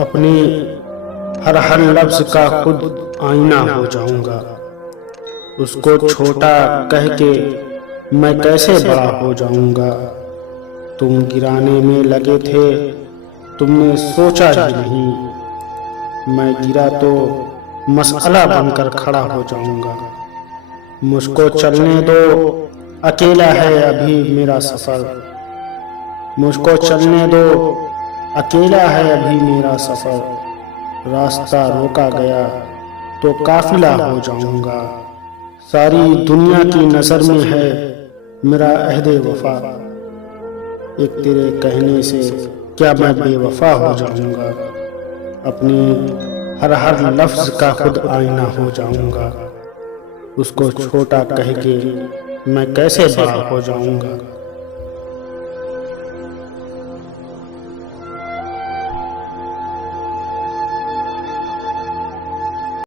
अपनी हर हर लफ्ज का खुद आईना हो जाऊंगा। उसको छोटा कह के मैं कैसे बड़ा हो जाऊंगा। तुम गिराने में लगे थे, तुमने सोचा ही नहीं। मैं गिरा तो मसला बनकर खड़ा हो जाऊंगा। मुझको चलने दो, अकेला है अभी मेरा सफर। मुझको चलने दो, अकेला है अभी मेरा सफर। रास्ता रोका गया तो काफिला हो जाऊंगा। सारी दुनिया की नजर में है मेरा अहदे वफा। एक तेरे कहने से क्या मैं बेवफा हो जाऊंगा। अपनी हर हर लफ्ज का खुद आईना हो जाऊंगा। उसको छोटा कह के मैं कैसे बड़ा हो जाऊंगा।